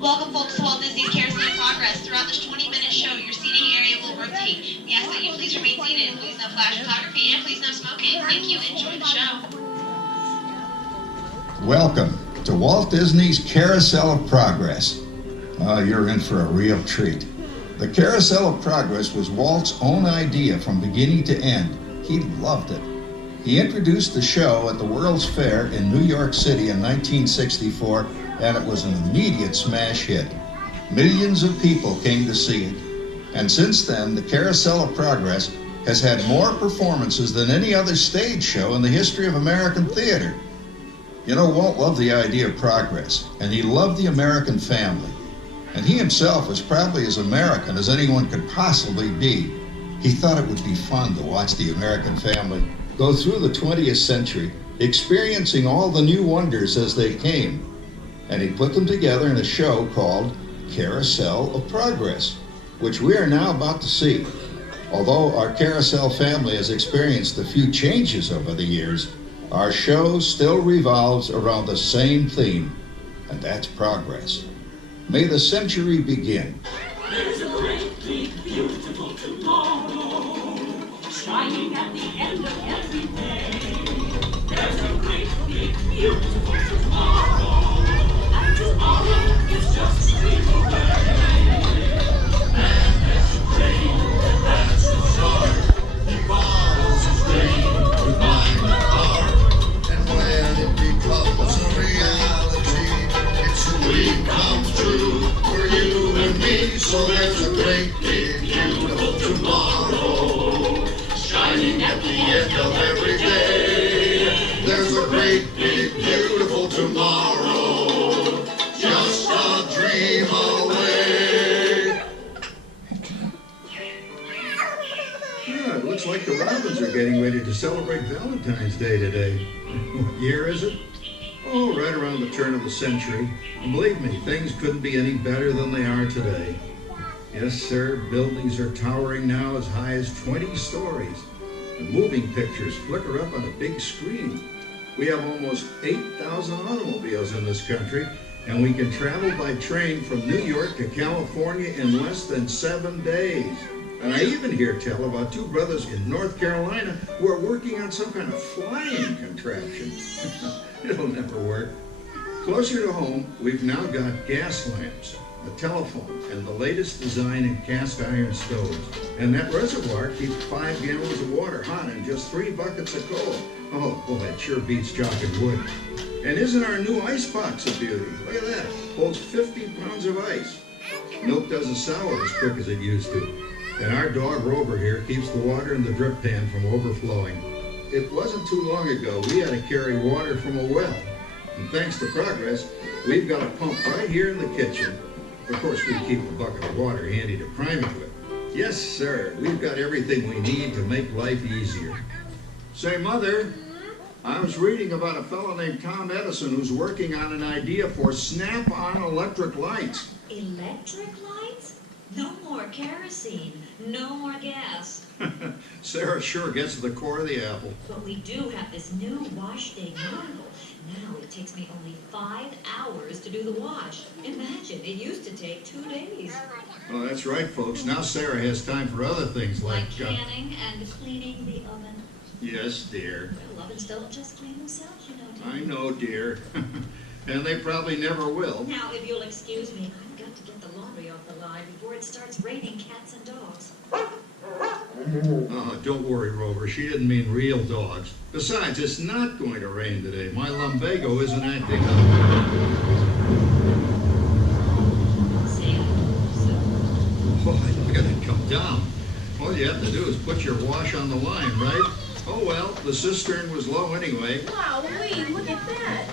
Welcome, folks, to Walt Disney's Carousel of Progress. Throughout this 20-minute show, your seating area will rotate. We ask that you please remain seated. Please no flash photography, and please no smoking. Thank you. Enjoy the show. Welcome to Walt Disney's Carousel of Progress. You're in for a real treat. The Carousel of Progress was Walt's own idea from beginning to end. He loved it. He introduced the show at the World's Fair in New York City in 1964, and it was an immediate smash hit. Millions of people came to see it. And since then, the Carousel of Progress has had more performances than any other stage show in the history of American theater. You know, Walt loved the idea of progress, and he loved the American family. And he himself was probably as American as anyone could possibly be. He thought it would be fun to watch the American family go through the 20th century, experiencing all the new wonders as they came. And he put them together in a show called Carousel of Progress, which we are now about to see. Although our Carousel family has experienced a few changes over the years, our show still revolves around the same theme, and that's progress. May the century begin. There's a great, big, beautiful tomorrow, shining at the end of every day. There's a great, big, beautiful tomorrow, and tomorrow is just a dream away. And there's a dream that's the start. He follows his dream with mind and heart. And when it becomes a reality, it's a dream come true for you and me. So there's a great, big, beautiful tomorrow, shining at the end of every day. There's a great, big, beautiful tomorrow, just a dream away. Yeah, it looks like the Robins are getting ready to celebrate Valentine's Day today. What year is it? Oh, right around the turn of the century. And believe me, things couldn't be any better than they are today. Yes, sir, buildings are towering now as high as 20 stories. And moving pictures flicker up on a big screen. We have almost 8,000 automobiles in this country, and we can travel by train from New York to California in less than 7 days. And I even hear tell about two brothers in North Carolina who are working on some kind of flying contraption. It'll never work. Closer to home, we've now got gas lamps, a telephone, and the latest design in cast iron stoves. And that reservoir keeps 5 gallons of water hot in just 3 buckets of coal. Oh, boy, it sure beats chopping wood. And isn't our new ice box a beauty? Look at that. Holds 50 pounds of ice. Milk doesn't sour as quick as it used to. And our dog Rover here keeps the water in the drip pan from overflowing. It wasn't too long ago we had to carry water from a well. And thanks to progress, we've got a pump right here in the kitchen. Of course, we keep a bucket of water handy to prime it with. Yes, sir, we've got everything we need to make life easier. Say, Mother, I was reading about a fellow named Tom Edison who's working on an idea for snap-on electric lights. Electric lights? No more kerosene, no more gas. Sarah sure gets to the core of the apple. But we do have this new wash day miracle. Now it takes me only 5 hours to do the wash. Imagine, it used to take 2 days. Oh, that's right, folks. Now Sarah has time for other things Like canning and cleaning the oven. Yes, dear. Well, ovens don't just clean themselves, you know, dear. I know, dear. And they probably never will. Now, if you'll excuse me, I've got to get the laundry off the line before it starts raining cats and dogs. Don't worry, Rover. She didn't mean real dogs. Besides, it's not going to rain today. My lumbago isn't acting up. Oh, look at it come down. All you have to do is put your wash on the line, right? Oh, well, the cistern was low anyway. Wow, wait, look at that.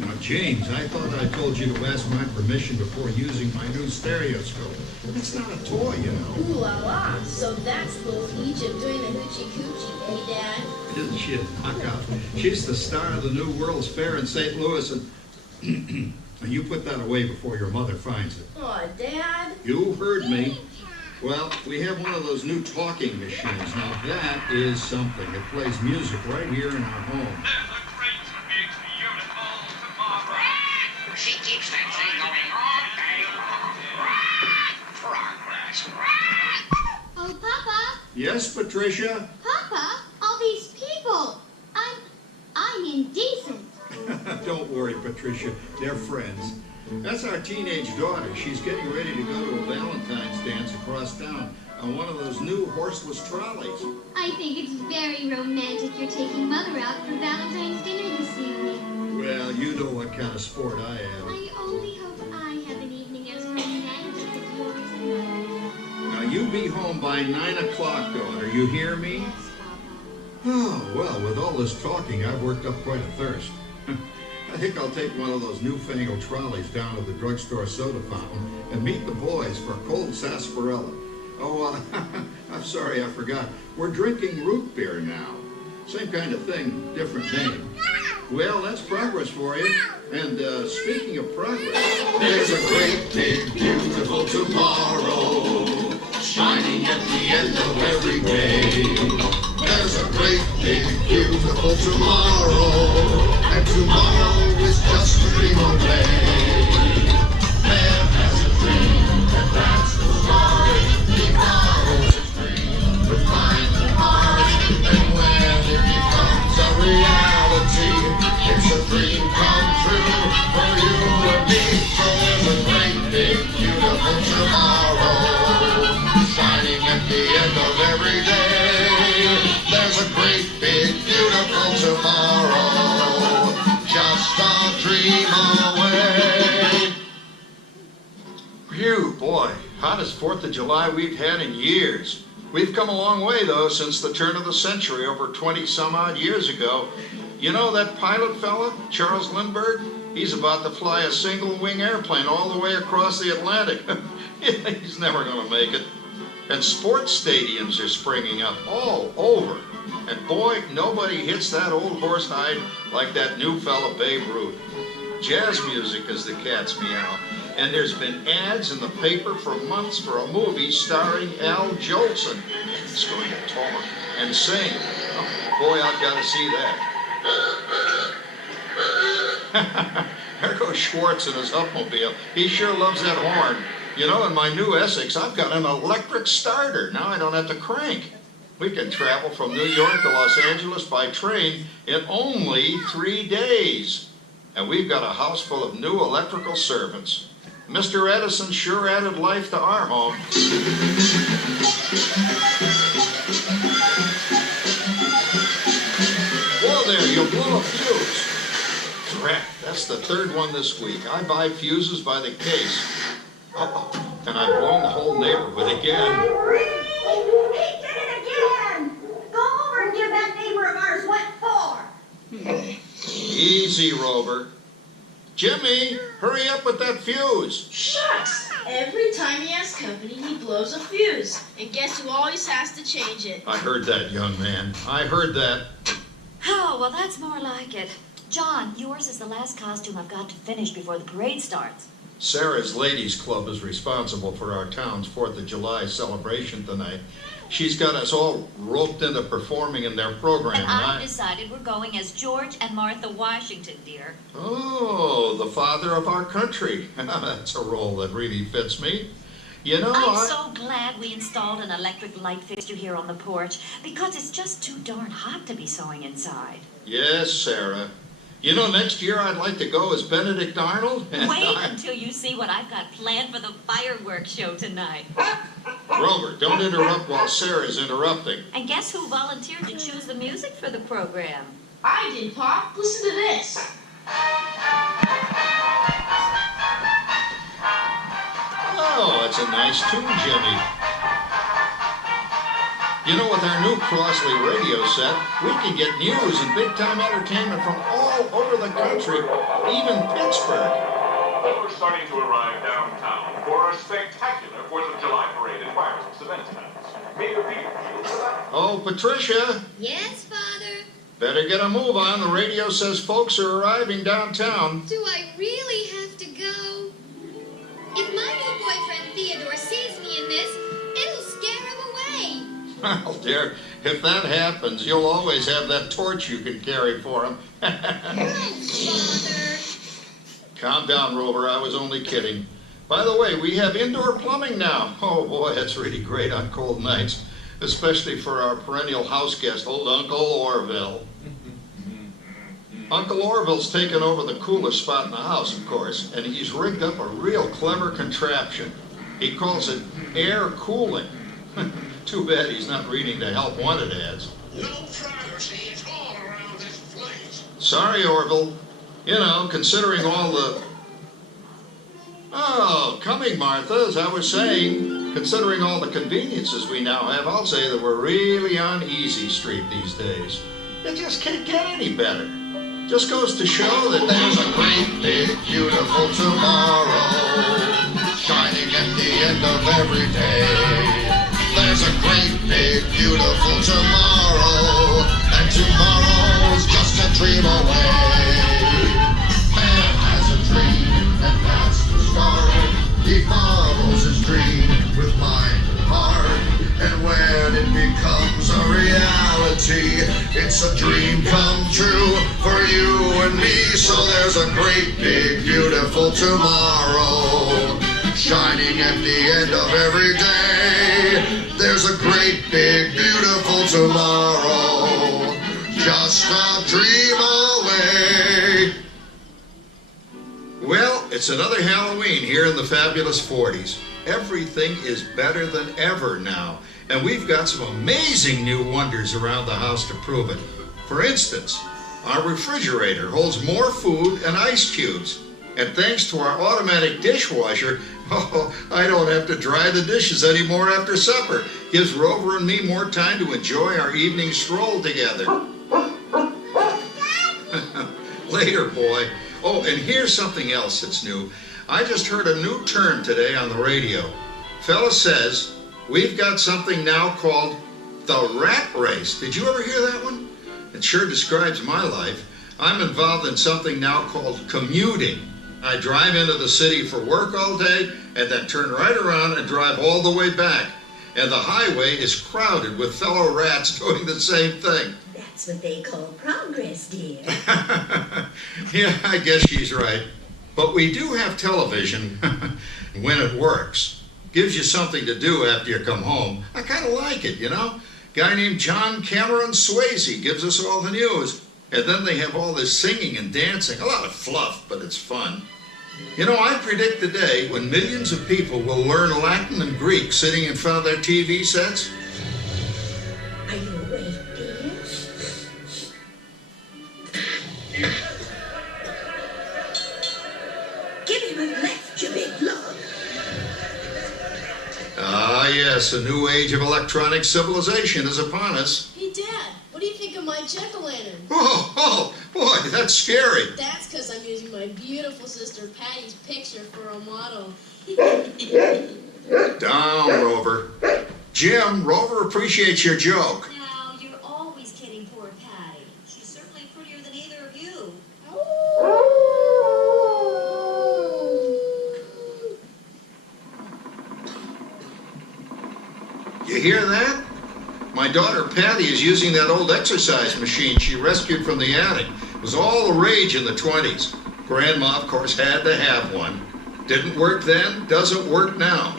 Now, James, I thought I told you to ask my permission before using my new stereoscope. It's not a toy, you know. Ooh la la. So that's little Egypt doing the hoochie coochie, eh, Dad? Isn't she a knockout? She's the star of the new World's Fair in St. Louis, and you put that away before your mother finds it. Aw, Dad. You heard me. Well, we have one of those new talking machines. Now, that is something. It plays music right here in our home. She keeps that thing going all day long. Progress. Oh, Papa. Yes, Patricia? Papa, all these people. I'm indecent. Don't worry, Patricia. They're friends. That's our teenage daughter. She's getting ready to go to a Valentine's dance across town on one of those new horseless trolleys. I think it's very romantic you're taking Mother out for Valentine's dinner this evening. Well, you know what kind of sport I am. I only hope I have an evening as romantic as yours and mine. Now, you be home by 9 o'clock, daughter. You hear me? Yes, Papa. Oh, well, with all this talking, I've worked up quite a thirst. I think I'll take one of those newfangled trolleys down to the drugstore soda fountain and meet the boys for a cold sarsaparilla. Oh, I'm sorry, I forgot. We're drinking root beer now. Same kind of thing, different name. Well, that's progress for you. And speaking of progress, There's a great big beautiful tomorrow shining at the end of every day. There's a great big beautiful tomorrow, and tomorrow is just a dream away. Man has a dream, and that's the story. He follows his dream with mind and heart, and when it becomes a reality, it's a dream come true for you and me. So there's a great big beautiful tomorrow shining at the end of every day. There's a great big beautiful tomorrow, just a dream away. Phew, boy, hottest 4th of July we've had in years. We've come a long way, though, since the turn of the century, over 20-some-odd years ago. You know that pilot fella, Charles Lindbergh? He's about to fly a single-wing airplane all the way across the Atlantic. He's never going to make it. And sports stadiums are springing up all over. And boy, nobody hits that old horse hide like that new fella Babe Ruth. Jazz music is the cat's meow. And there's been ads in the paper for months for a movie starring Al Jolson. He's going to talk and sing. Oh, boy, I've got to see that. There goes Schwartz in his Upmobile. He sure loves that horn. You know, in my new Essex, I've got an electric starter. Now I don't have to crank. We can travel from New York to Los Angeles by train in only 3 days. And we've got a house full of new electrical servants. Mr. Edison sure added life to our home. Whoa there, you'll blow a fuse. Drat, that's the 3rd one this week. I buy fuses by the case. Uh-oh, and I've blown the whole neighborhood again. He did it again! Go over and give that neighbor of ours what for. Easy, Rover. Jimmy, hurry up with that fuse. Shucks! Every time he has company, he blows a fuse. And guess who always has to change it? I heard that, young man. I heard that. Oh, well, that's more like it. John, yours is the last costume I've got to finish before the parade starts. Sarah's Ladies Club is responsible for our town's 4th of July celebration tonight. She's got us all roped into performing in their program. And I decided we're going as George and Martha Washington, dear. Oh, the father of our country. That's a role that really fits me. You know, I'm so glad we installed an electric light fixture here on the porch, because it's just too darn hot to be sewing inside. Yes, Sarah. You know, next year I'd like to go as Benedict Arnold. Wait until you see what I've got planned for the fireworks show tonight. Rover, don't interrupt while Sarah's interrupting. And guess who volunteered to choose the music for the program? I did, Pop. Listen to this. Oh, that's a nice tune, Jimmy. You know, with our new Crossley radio set, we can get news and big-time entertainment from all over the country, even Pittsburgh. We're starting to arrive downtown for a spectacular 4th of July parade and fireworks event tonight. Mayor Peter, Oh, Patricia, Yes, Father? better get a move on. The radio says folks are arriving downtown. Do I really have to go? If my new boyfriend Theodore sees me in this, it'll scare him away. Well, dear, if that happens, you'll always have that torch you can carry for him. Oh, Father. Calm down, Rover. I was only kidding. By the way, we have indoor plumbing now. Oh boy, that's really great on cold nights, especially for our perennial house guest, old Uncle Orville. Uncle Orville's taken over the coolest spot in the house, of course, and he's rigged up a real clever contraption. He calls it air cooling. Too bad he's not reading the help wanted ads. No privacy at all around this place. Sorry, Orville. You know, considering all the... Oh, coming, Martha, as I was saying, considering all the conveniences we now have, I'll say that we're really on easy street these days. It just can't get any better. Just goes to show that there's a great, big, beautiful tomorrow shining at the end of every day. There's a great, big, beautiful tomorrow, and tomorrow's just a dream away. Man has a dream, and that's the start. He follows his dream with mind and heart, and when it becomes a reality, it's a dream come true for you and me. So there's a great, big, beautiful tomorrow shining at the end of every day. There's a great, big, beautiful tomorrow, just a dream away. Well, it's another Halloween here in the fabulous 40s. Everything is better than ever now, and we've got some amazing new wonders around the house to prove it. For instance, our refrigerator holds more food and ice cubes, and thanks to our automatic dishwasher, I don't have to dry the dishes anymore after supper. Gives Rover and me more time to enjoy our evening stroll together. Later, boy. Oh, and here's something else that's new. I just heard a new term today on the radio. Fella says, we've got something now called the rat race. Did you ever hear that one? It sure describes my life. I'm involved in something now called commuting. I drive into the city for work all day and then turn right around and drive all the way back. And the highway is crowded with fellow rats doing the same thing. That's what they call progress, dear. Yeah, I guess she's right. But we do have television when it works. Gives you something to do after you come home. I kind of like it, you know? Guy named John Cameron Swayze gives us all the news. And then they have all this singing and dancing. A lot of fluff, but it's fun. You know, I predict the day when millions of people will learn Latin and Greek sitting in front of their TV sets. Are you awake, dear? Give him a left, you big lug. Ah, yes, a new age of electronic civilization is upon us. Hey, Dad, what do you think of my jack-o'-lantern? Oh, boy, that's scary. That's because I'm using my beautiful sister Patty's picture for a model. Down, Rover. Jim, Rover appreciates your joke. Now, you're always kidding poor Patty. She's certainly prettier than either of you. You hear that? My daughter Patty is using that old exercise machine she rescued from the attic. It was all the rage in the 20s. Grandma, of course, had to have one. Didn't work then, doesn't work now.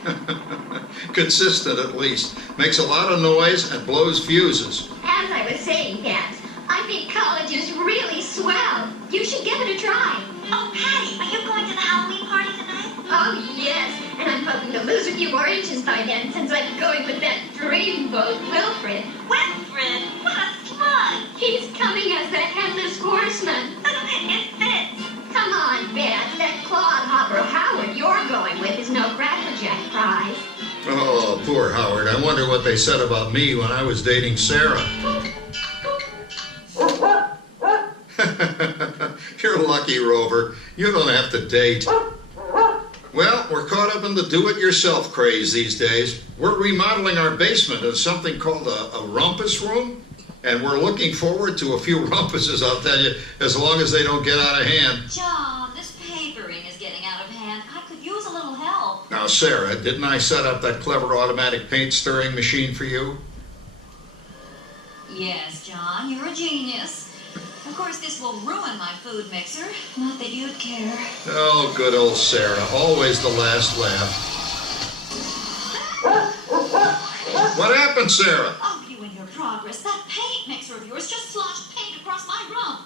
Consistent, at least. Makes a lot of noise and blows fuses. As I was saying, Dad, I think college is really swell. You should give it a try. Oh, Patty, are you going to the Halloween party tonight? Oh, yes. And I'm hoping to lose a few more inches by then, since I'm going with that dreamboat Wilfred. Wilfred? What a smug! He's coming as the headless horseman. It fits. Come on, Beth. That clodhopper Howard you're going with is no crackerjack prize. Oh, poor Howard. I wonder what they said about me when I was dating Sarah. You're lucky, Rover. You don't have to date. Well, we're caught up in the do-it-yourself craze these days. We're remodeling our basement into something called a rumpus room, and we're looking forward to a few rumpuses, I'll tell you, as long as they don't get out of hand. John, this papering is getting out of hand. I could use a little help. Now, Sarah, didn't I set up that clever automatic paint stirring machine for you? Yes, John, you're a genius. Of course, this will ruin my food mixer. Not that you'd care. Oh, good old Sarah. Always the last laugh. What happened, Sarah? Oh, you and your progress. That paint mixer of yours just sloshed paint across my room.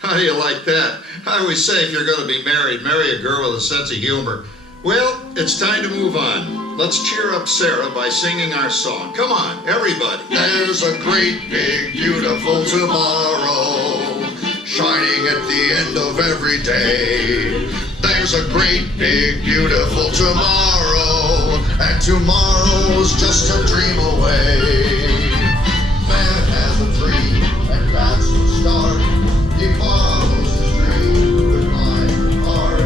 How do you like that? I always say if you're going to be married, marry a girl with a sense of humor. Well, it's time to move on. Let's cheer up Sarah by singing our song. Come on, everybody. There's a great, big, beautiful tomorrow, shining at the end of every day. There's a great, big, beautiful tomorrow, and tomorrow's just a dream away. Man has a dream, and that's the start. He follows his dream with my heart.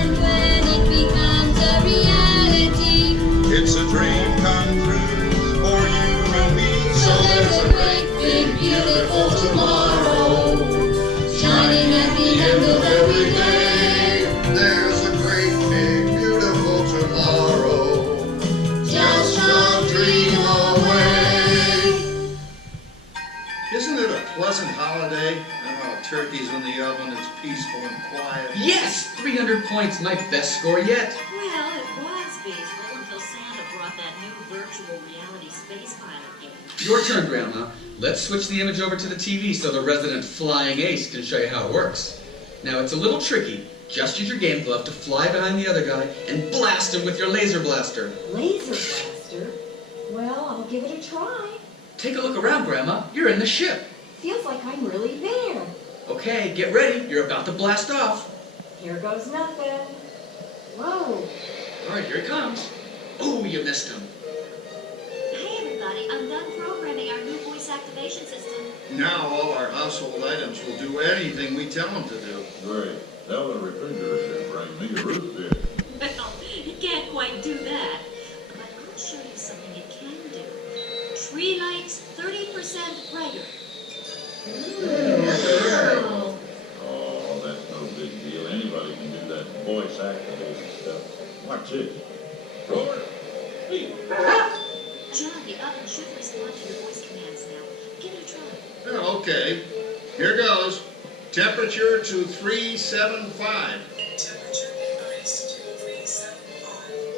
And when it becomes a reality, It's a dream come true for you and me. so there's a great, big, beautiful tomorrow, shining at the end of every day. There's a great, big, beautiful tomorrow, just a dream away. Isn't it a pleasant holiday? Oh, turkey's in the oven, it's peaceful and quiet. Yes! 300 points, my best score yet. Well, it was peaceful until Santa brought that new virtual reality space pilot game. Your turn, Grandma. Let's switch the image over to the TV so the resident flying ace can show you how it works. Now, it's a little tricky. Just use your game glove to fly behind the other guy and blast him with your laser blaster. Laser blaster? Well, I'll give it a try. Take a look around, Grandma. You're in the ship. Feels like I'm really there. Okay, get ready. You're about to blast off. Here goes nothing. Whoa. All right, here it comes. Oh, you missed him. Hey, everybody, I'm done programming our new voice activation system. Now all our household items will do anything we tell them to do. Great. Tell the refrigerator to bring me a root beer. Well, it can't quite do that. But I'll show you something it can do. Tree lights 30% brighter. Wow. Oh, that's no big deal. Anybody can do that voice activated stuff. Watch this. Roar. Hey. John, the oven should respond to your voice commands now. Give it a try. Oh, okay, here goes. Temperature to 375.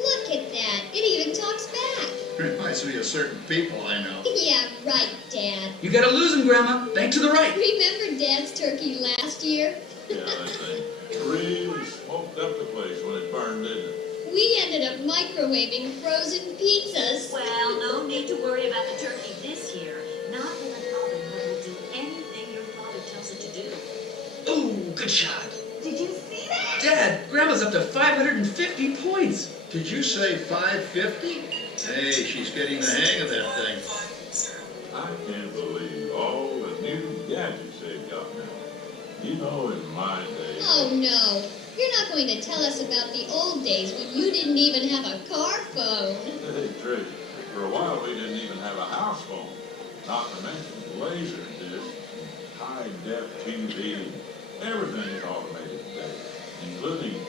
Look at that. It even talks back. Reminds me of certain people I know. Yeah, right, Dad. You gotta lose him, Grandma. Bank to the right. Remember Dad's turkey last year? Yeah, that thing really smoked up the place when it burned, didn't it? We ended up microwaving frozen pizzas. Well, no need to worry about the turkey this year. Not with an oven that will do anything your father tells it to do. Ooh, good shot. Did you see that? Dad, Grandma's up to 550 points. Did you say 550? Hey, she's getting the hang of that thing. I can't believe all the new gadgets they've got now. You know, in my day. Oh, no. You're not going to tell us about the old days when you didn't even have a car phone. Hey, Trish, for a while we didn't even have a house phone. Not to mention laser disc, high-def TV. Everything is automated today, including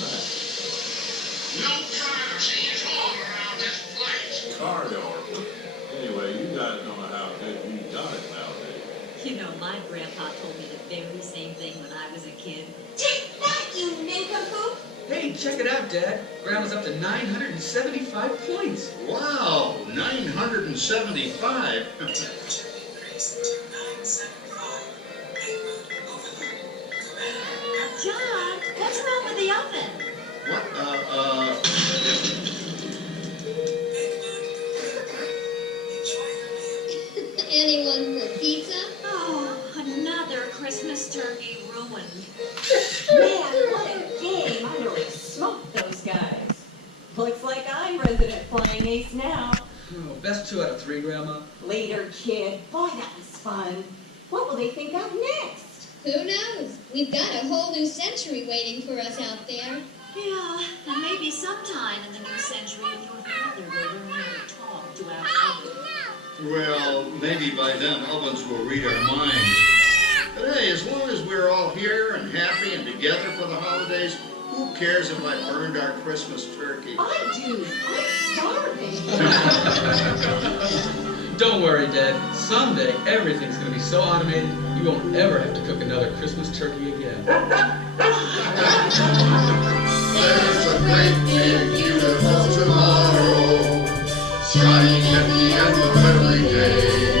that. No privacy at all around this place. Car door. Anyway, you guys don't know how good you got it nowadays. You know, my grandpa told me the very same thing when I was a kid. Take that, you nincompoop! Hey, check it out, Dad. Grandma's up to 975 points. Wow, 975. John, what's wrong with the oven? What? Anyone for pizza? Oh, another Christmas turkey ruined. Man, what a game. I really smoked those guys. Looks like I'm resident flying ace now. Oh, best 2 out of 3, Grandma. Later, kid. Boy, that was fun. What will they think of next? Who knows? We've got a whole new century waiting for us out there. Yeah, and maybe sometime in the new century your father will learn how to talk to our oven. Well, maybe by then ovens will read our minds. But hey, as long as we're all here and happy and together for the holidays, Who cares if I burned our Christmas turkey? I do. I'm starving. Don't worry, Dad. Someday, everything's going to be so automated, you won't ever have to cook another Christmas turkey again. There's a great big beautiful tomorrow, shining at the end of every day.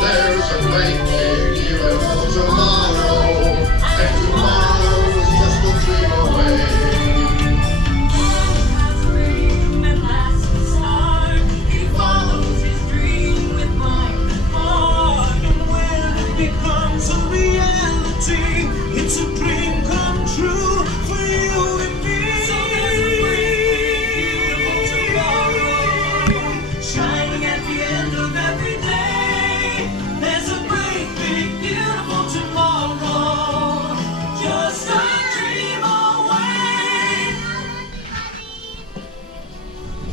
There's a great big beautiful tomorrow, and tomorrow is just a dream away. And that's the start. He follows his dream with mind and heart. And when it becomes a reality, it's a dream come true for you and me. So there's a great, beautiful tomorrow, shining at the end of every day. There's a great, big, beautiful tomorrow, just a dream away.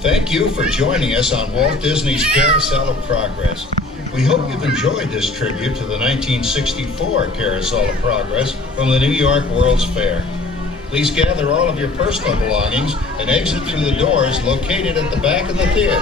Thank you for joining us on Walt Disney's Carousel of Progress. We hope you've enjoyed this tribute to the 1964 Carousel of Progress from the New York World's Fair. Please gather all of your personal belongings and exit through the doors located at the back of the theater.